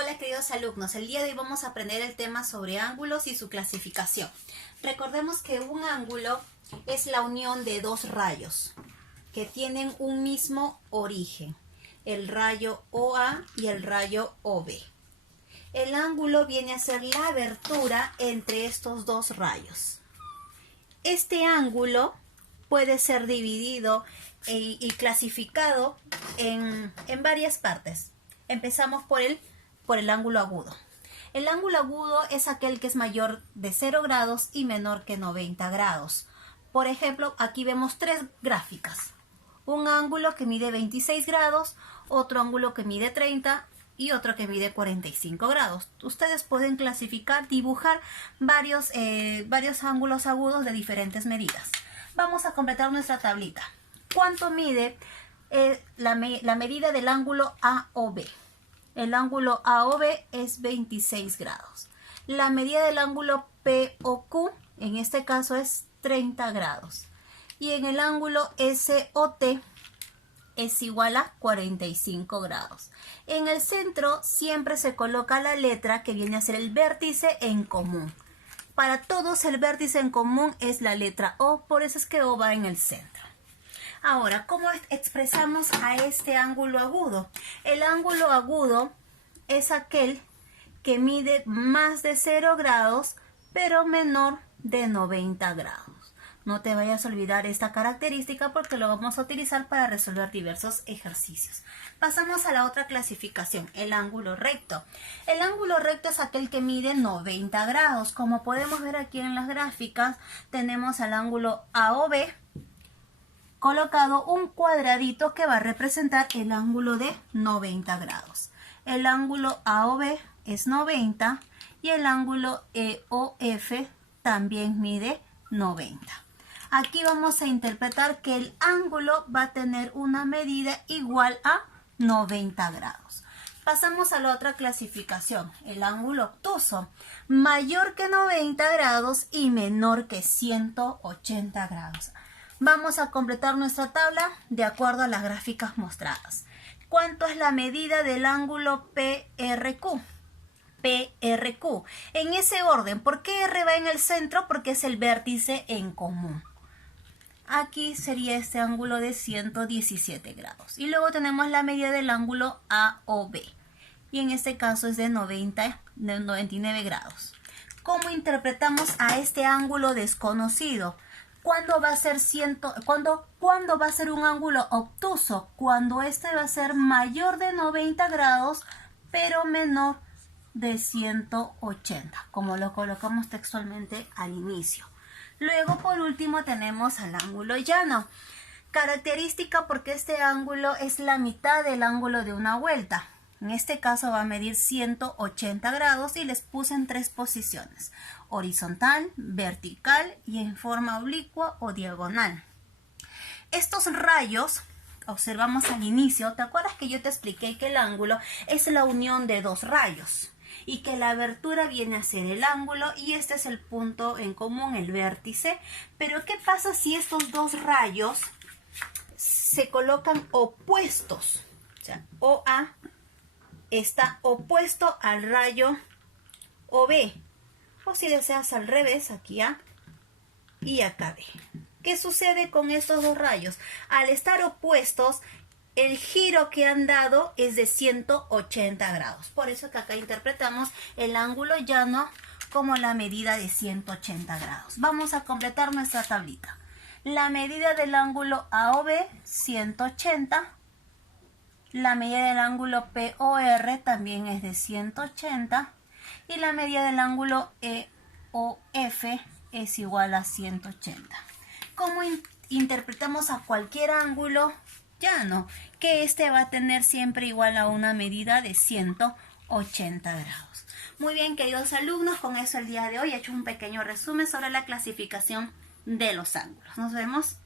Hola queridos alumnos, el día de hoy vamos a aprender el tema sobre ángulos y su clasificación. Recordemos que un ángulo es la unión de dos rayos que tienen un mismo origen, el rayo OA y el rayo OB. El ángulo viene a ser la abertura entre estos dos rayos. Este ángulo puede ser dividido y clasificado en varias partes. Empezamos por el ángulo agudo. El ángulo agudo es aquel que es mayor de 0 grados y menor que 90 grados. Por ejemplo, aquí vemos tres gráficas. Un ángulo que mide 26 grados, otro ángulo que mide 30 y otro que mide 45 grados. Ustedes pueden clasificar, dibujar varios ángulos agudos de diferentes medidas. Vamos a completar nuestra tablita. ¿Cuánto mide la medida del ángulo AOB? El ángulo AOB es 26 grados. La medida del ángulo POQ, en este caso, es 30 grados. Y en el ángulo SOT es igual a 45 grados. En el centro siempre se coloca la letra que viene a ser el vértice en común. Para todos el vértice en común es la letra O, por eso es que O va en el centro. Ahora, ¿cómo expresamos a este ángulo agudo? El ángulo agudo es aquel que mide más de 0 grados, pero menor de 90 grados. No te vayas a olvidar esta característica porque lo vamos a utilizar para resolver diversos ejercicios. Pasamos a la otra clasificación, el ángulo recto. El ángulo recto es aquel que mide 90 grados. Como podemos ver aquí en las gráficas, tenemos al ángulo AOB colocado un cuadradito que va a representar el ángulo de 90 grados. El ángulo AOB es 90 y el ángulo EOF también mide 90. Aquí vamos a interpretar que el ángulo va a tener una medida igual a 90 grados. Pasamos a la otra clasificación, el ángulo obtuso, mayor que 90 grados y menor que 180 grados. Vamos a completar nuestra tabla de acuerdo a las gráficas mostradas. ¿Cuánto es la medida del ángulo PRQ? PRQ. En ese orden, ¿por qué R va en el centro? Porque es el vértice en común. Aquí sería este ángulo de 117 grados. Y luego tenemos la medida del ángulo AOB. Y en este caso es de 99 grados. ¿Cómo interpretamos a este ángulo desconocido? ¿Cuándo va a ser ¿cuándo va a ser un ángulo obtuso? Cuando este va a ser mayor de 90 grados, pero menor de 180, como lo colocamos textualmente al inicio. Luego, por último, tenemos al ángulo llano. Característica porque este ángulo es la mitad del ángulo de una vuelta. En este caso va a medir 180 grados y les puse en tres posiciones: horizontal, vertical y en forma oblicua o diagonal. Estos rayos, observamos al inicio, ¿te acuerdas que yo te expliqué que el ángulo es la unión de dos rayos? Y que la abertura viene a ser el ángulo y este es el punto en común, el vértice. Pero ¿qué pasa si estos dos rayos se colocan opuestos? O sea, OA está opuesto al rayo OB. O si deseas al revés, aquí A y acá B. ¿Qué sucede con estos dos rayos? Al estar opuestos, el giro que han dado es de 180 grados. Por eso que acá interpretamos el ángulo llano como la medida de 180 grados. Vamos a completar nuestra tablita. La medida del ángulo AOB, 180. La medida del ángulo POR también es de 180. Y la medida del ángulo EOF es igual a 180. ¿Cómo interpretamos a cualquier ángulo llano? Que este va a tener siempre igual a una medida de 180 grados. Muy bien, queridos alumnos, con eso el día de hoy he hecho un pequeño resumen sobre la clasificación de los ángulos. Nos vemos.